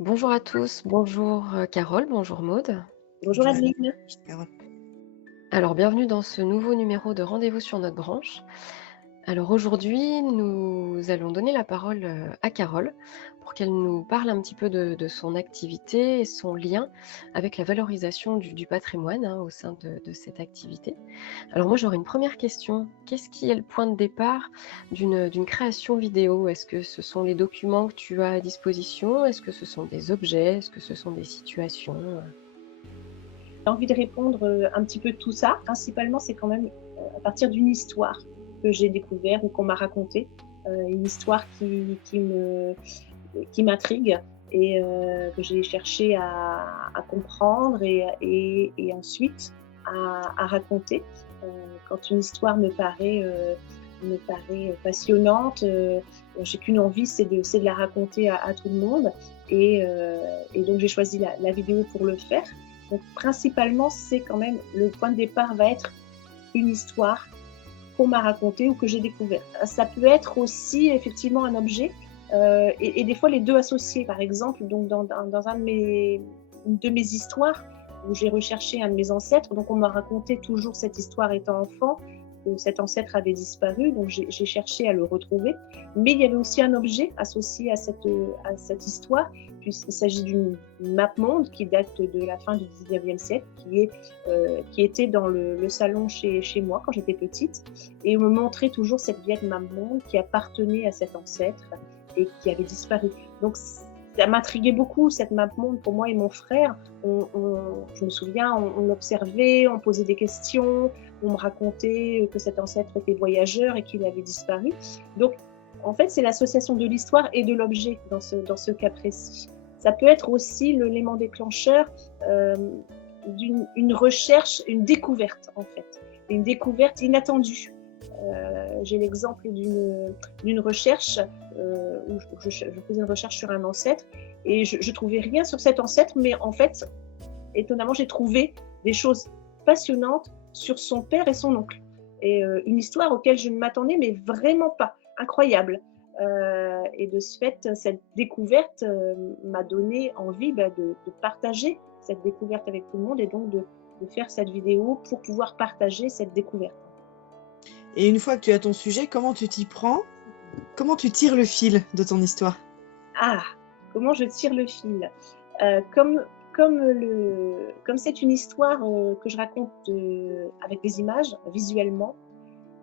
Bonjour à tous, bonjour Carole, bonjour Maude. Bonjour Bonjour Annie. Adeline. Carole. Alors bienvenue dans ce nouveau numéro de Rendez-vous sur notre branche. Alors aujourd'hui, nous allons donner la parole à Carole pour qu'elle nous parle un petit peu de son activité et son lien avec la valorisation du patrimoine au sein de cette activité. Alors moi j'aurais une première question. Qu'est-ce qui est le point de départ d'une création vidéo? Est-ce que ce sont les documents que tu as à disposition? Est-ce que ce sont des objets? Est-ce que ce sont des situations? J'ai envie de répondre un petit peu de tout ça. Principalement, c'est quand même à partir d'une histoire que j'ai découverte ou qu'on m'a racontée. Une histoire qui m'intrigue et que j'ai cherché à comprendre et ensuite à raconter. Quand une histoire me paraît passionnante, j'ai qu'une envie, c'est de la raconter à tout le monde. Et donc j'ai choisi la vidéo pour le faire. Donc principalement, c'est quand même le point de départ va être une histoire qu'on m'a racontée ou que j'ai découverte. Ça peut être aussi effectivement un objet et des fois les deux associés. Par exemple, donc une de mes histoires où j'ai recherché un de mes ancêtres, donc on m'a raconté toujours cette histoire étant enfant, que cet ancêtre avait disparu, donc j'ai cherché à le retrouver. Mais il y avait aussi un objet associé à cette histoire, puisqu'il s'agit d'une map monde qui date de la fin du 19e siècle, qui était dans le salon chez moi quand j'étais petite, et on me montrait toujours cette vieille map monde qui appartenait à cet ancêtre et qui avait disparu. Donc ça m'intriguait beaucoup, cette map monde, pour moi et mon frère. Je me souviens, on l'observait, on posait des questions, on me racontait que cet ancêtre était voyageur et qu'il avait disparu. Donc, en fait, c'est l'association de l'histoire et de l'objet dans ce cas précis. Ça peut être aussi l'élément déclencheur d'une recherche, une découverte, en fait. Une découverte inattendue. J'ai l'exemple d'une recherche où je faisais une recherche sur un ancêtre et je trouvais rien sur cet ancêtre, mais en fait, étonnamment, j'ai trouvé des choses passionnantes sur son père et son oncle. Et une histoire auquel je ne m'attendais, mais vraiment pas. Incroyable. Et de ce fait, cette découverte m'a donné envie de partager cette découverte avec tout le monde et donc de faire cette vidéo pour pouvoir partager cette découverte. Et une fois que tu as ton sujet, comment tu t'y prends? Comment tu tires le fil de ton histoire? Ah, comment je tire le fil? Comme c'est une histoire que je raconte avec des images, visuellement,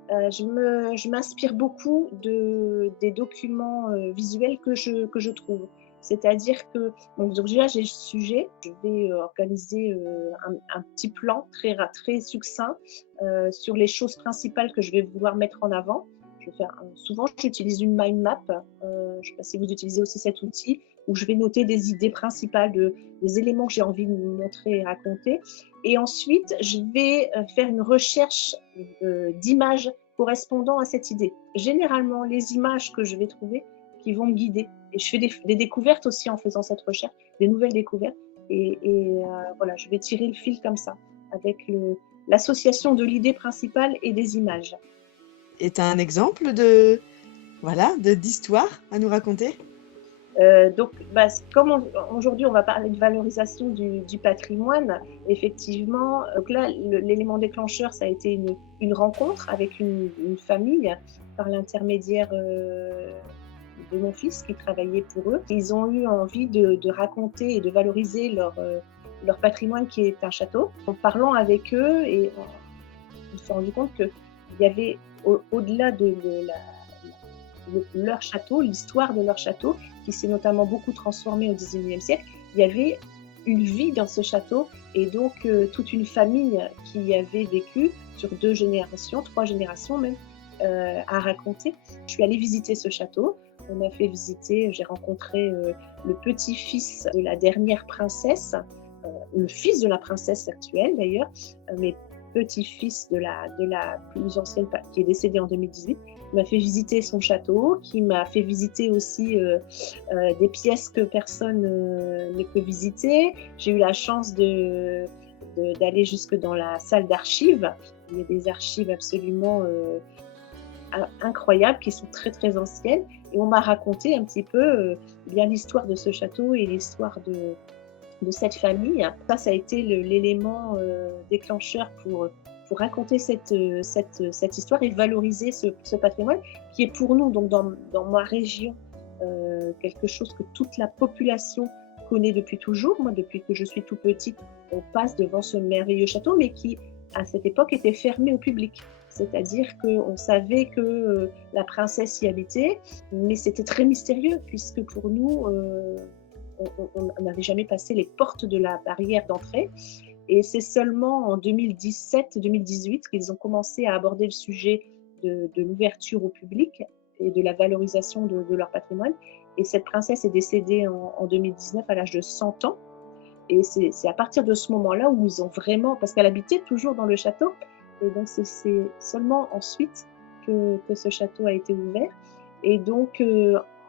je m'inspire beaucoup des documents visuels que je trouve. C'est-à-dire que, donc déjà j'ai le sujet, je vais organiser un petit plan très succinct sur les choses principales que je vais vouloir mettre en avant. Souvent, j'utilise une mind map. Je ne sais pas si vous utilisez aussi cet outil, où je vais noter des idées principales, des éléments que j'ai envie de montrer et raconter. Et ensuite, je vais faire une recherche d'images correspondant à cette idée. Généralement, les images que je vais trouver qui vont me guider. Et je fais des découvertes aussi en faisant cette recherche, des nouvelles découvertes. Et voilà, je vais tirer le fil comme ça, avec l'association de l'idée principale et des images. Et tu as un exemple d'histoire à nous raconter? Donc, comme aujourd'hui on va parler de valorisation du patrimoine, effectivement, donc là, l'élément déclencheur, ça a été une rencontre avec une famille par l'intermédiaire de mon fils qui travaillait pour eux. Ils ont eu envie de raconter et de valoriser leur patrimoine qui est un château. En parlant avec eux, et je me suis rendu compte qu'il y avait au-delà de leur château, l'histoire de leur château, qui s'est notamment beaucoup transformé au XIXe siècle, il y avait une vie dans ce château et donc toute une famille qui y avait vécu sur 2 générations, 3 générations même, à raconter. Je suis allée visiter ce château. On m'a fait visiter, j'ai rencontré le petit-fils de la dernière princesse, le fils de la princesse actuelle d'ailleurs, mais petit-fils de la plus ancienne, qui est décédée en 2018, qui m'a fait visiter son château, qui m'a fait visiter aussi des pièces que personne ne peut visiter. J'ai eu la chance d'aller jusque dans la salle d'archives. Il y a des archives absolument incroyables qui sont très très anciennes. Et on m'a raconté un petit peu bien l'histoire de ce château et l'histoire de cette famille. Ça a été l'élément déclencheur pour raconter cette histoire et valoriser ce patrimoine qui est pour nous, donc dans ma région, quelque chose que toute la population connaît depuis toujours. Moi, depuis que je suis tout petite, on passe devant ce merveilleux château, mais qui, à cette époque, était fermé au public. C'est-à-dire qu'on savait que la princesse y habitait, mais c'était très mystérieux, puisque pour nous, on n'avait jamais passé les portes de la barrière d'entrée. Et c'est seulement en 2017-2018 qu'ils ont commencé à aborder le sujet de l'ouverture au public et de la valorisation de leur patrimoine. Et cette princesse est décédée en 2019 à l'âge de 100 ans. Et c'est à partir de ce moment-là où ils ont vraiment... Parce qu'elle habitait toujours dans le château. Et donc, c'est seulement ensuite que ce château a été ouvert. Et donc,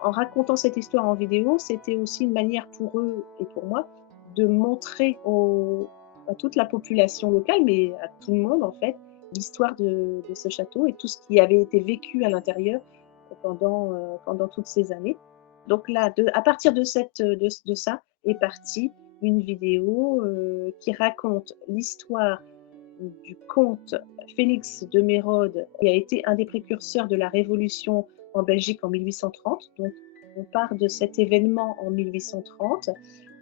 en racontant cette histoire en vidéo, c'était aussi une manière pour eux et pour moi de montrer à toute la population locale, mais à tout le monde en fait, l'histoire de ce château et tout ce qui avait été vécu à l'intérieur pendant toutes ces années. Donc là, à partir de ça est partie une vidéo qui raconte l'histoire du comte Félix de Mérode, qui a été un des précurseurs de la Révolution en Belgique en 1830. Donc, on part de cet événement en 1830,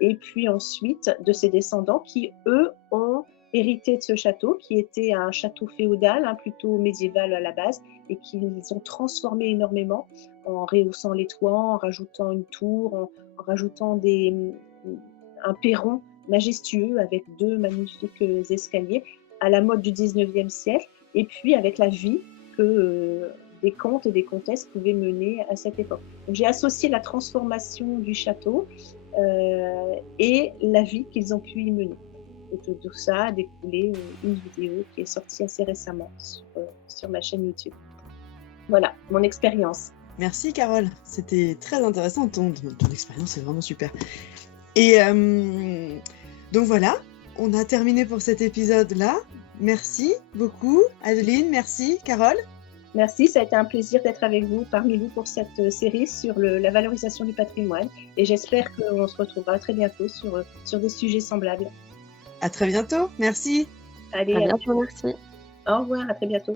et puis ensuite de ses descendants qui, eux, ont hérité de ce château, qui était un château féodal, plutôt médiéval à la base, et qu'ils ont transformé énormément en rehaussant les toits, en rajoutant une tour, en rajoutant un perron majestueux avec 2 magnifiques escaliers à la mode du 19e siècle, et puis avec la vie que des comtes et des comtesses pouvaient mener à cette époque. Donc, j'ai associé la transformation du château et la vie qu'ils ont pu y mener. Et tout ça a découlé une vidéo qui est sortie assez récemment sur ma chaîne YouTube. Voilà, mon expérience. Merci Carole, c'était très intéressant, ton expérience est vraiment super. Et donc voilà, on a terminé pour cet épisode-là. Merci beaucoup Adeline, merci Carole. Merci, ça a été un plaisir d'être avec vous, parmi vous pour cette série sur la valorisation du patrimoine. Et j'espère qu'on se retrouvera très bientôt sur des sujets semblables. À très bientôt, merci. Allez, À bientôt, merci. Au revoir, à très bientôt.